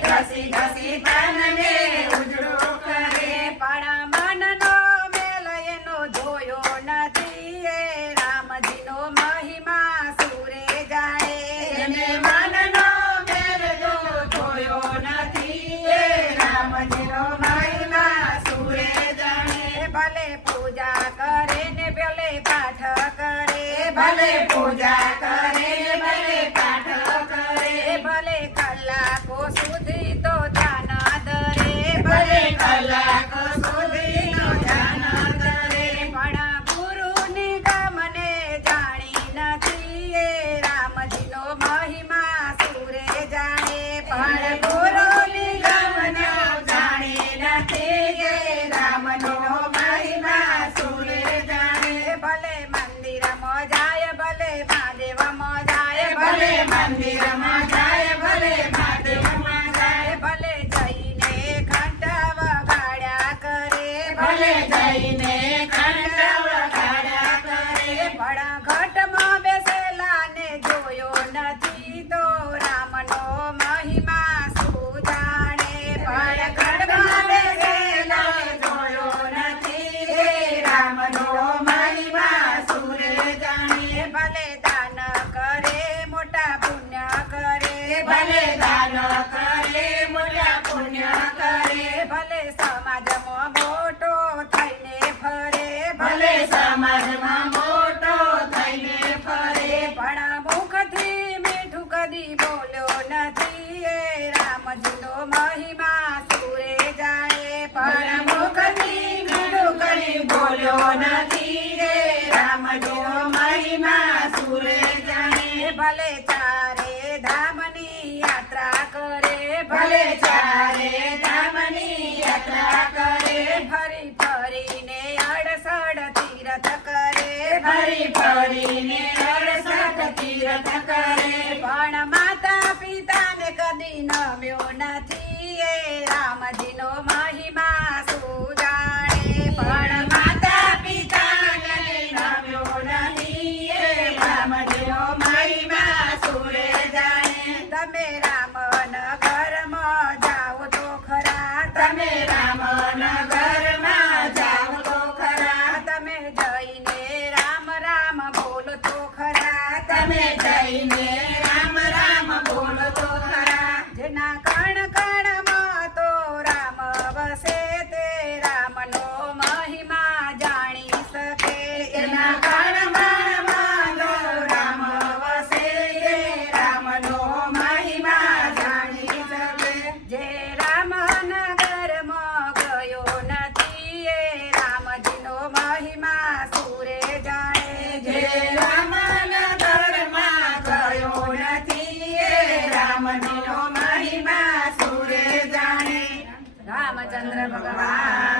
ઘસી ઘસી તનને ઉજળો કરે પાડા મનનો મેલ એનો જોયો નથી એ રામજીનો મહિમા સુરે જાય એને મનનો મેલ જોયો નથી એ રામજીનો મહિમા સુરે જાય ભલે પૂજા કરે ને ભલે પાઠ કરે ભલે પૂજા કરે ભલે પાઠ કરે ભલે કલાકો સુધી તો ધ્યાન ધરે ભલે કલાકો સુધી તો ધ્યાન ધરે પણ ગુરુની ગમને જાણી નથી એ રામજીનો મહિમા સુરે જાણે પણ ગુરુની ગમને જાણી નથી એ રામજીનો મહિમા સુરે જાણે ભલે મંદિરમાં જાય ભલે મહાદેવમાં જાય ભલે મંદિરમાં જાય ભલે મહાદેવમાં જાય ભલે જઈને ઘંટા વગાડ્યા કરે ભલે જઈને ઘંટા વગાડ્યા કરે પણ ઘટમાં બેસેલા ને જોયો નથી તો રામનો મહિમા શું જાણે પણ ઘટમાં બેસેલા જોયો નથી એ રામનો મહિમા સુરે જાણે ભલે દાન કરે મોટા પુણ્ય કરે ભલે દાન કરે મોટા પુણ્ય કરે ભલે સમાજમાં મોટો થઈને ફરે ભલે સમાજમાં મોટો થઈને ફરે પણ મુખથી મીઠું કદી બોલ્યો નથી એ રામજીનો મહિમા સુરે જાય પણ મુખથી મીઠું કદી બોલ્યો નથી એ રામજીનો મહિમા સુરે જાણે ભલે ચારે ધામની યાત્રા કરે ભલે ચારે ધામની યાત્રા કરે ફરી ફરીને 68 તીર્થ કરે ફરી ફરીને 68 તીર્થ કરે પણ માતા પિતાને કદી નમ્યો નથી એ રામજીનો મહિમા શું જાણે પણ માતા પિતાને નમ્યો નથી એ રામજીનો મહિમા સુરે જાણે તમે રામનગરમાં જાઓ તો ખરા તમે રામનગરમાં જાઓ તો ખરા તમે જઈને રામ રામ બોલો તો ખરા તમે જઈને રામ રામ બોલો તો ખરા જેના કણ કણમાં તો રામ વસે તે રામનો મહિમા જાણી શકે એના કણ કણમાં તો રામ વસે તે રામનો મહિમા જાણી શકે જે રામનગરમાં ગયો નથી એ રામજીનો મહિમા સુરે જાણે જે રામનગરમાં ગયો નથી એ રામજીનો મહિમા સુરે જાણે રામચંદ્ર ભગવાન